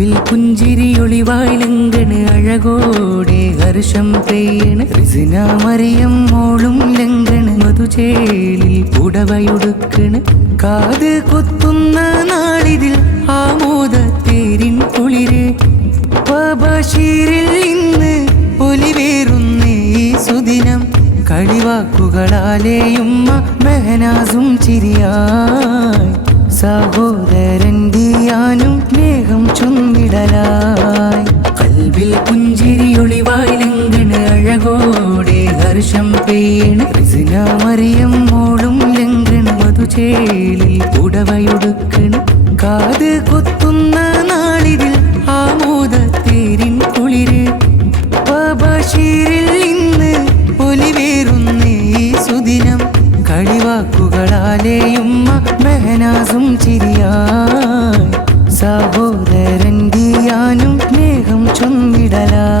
കൽബിൽ പുഞ്ചിരിയൊളിവായിലങ്കണ് അഴകോടെ ഹർഷം പെയ്യണ് റിസിന മറിയം മോളും ലങ്കണ് മധുചേലിൽ പുടവയൊടുക്കണ് കാത് കൊത്തുന്ന നാളിതിൽ ആമോദത്തേരിൻ കുളിര് ബഷീറിൽ ഇന്ന് ഒലിവേറുന്നേ ഈ സുദിനം കളിവാക്കുകളാലെയുമ്മ മെഹനാസും ചിരിയായി സഹോദരൻ ദിയാനും സ്നേഹം ചുംബിടലായി കൽബിൽ പുഞ്ചിരിയൊളിവായിലങ്കണ് അഴകോടെ ഹർഷം പെയ്യണ് റിസിന മറിയം മോളും ലങ്കണ് മധുചേലിൽ പുടവയൊടുക്കണ് കാത് കൊത്തുന്ന നാളിതിൽ ആമോദത്തേരിൻ കുളിര് ബഷീറിൽ ഇന്ന് ഒലിവേറുന്നേ ഈ സുദിനം കളിവാക്കുകളാലെയുമ്മ മെഹനാസും ചിരിയായി സഹോദരൻ ദിയാനും സ്നേഹം ചൊന്നിടലായി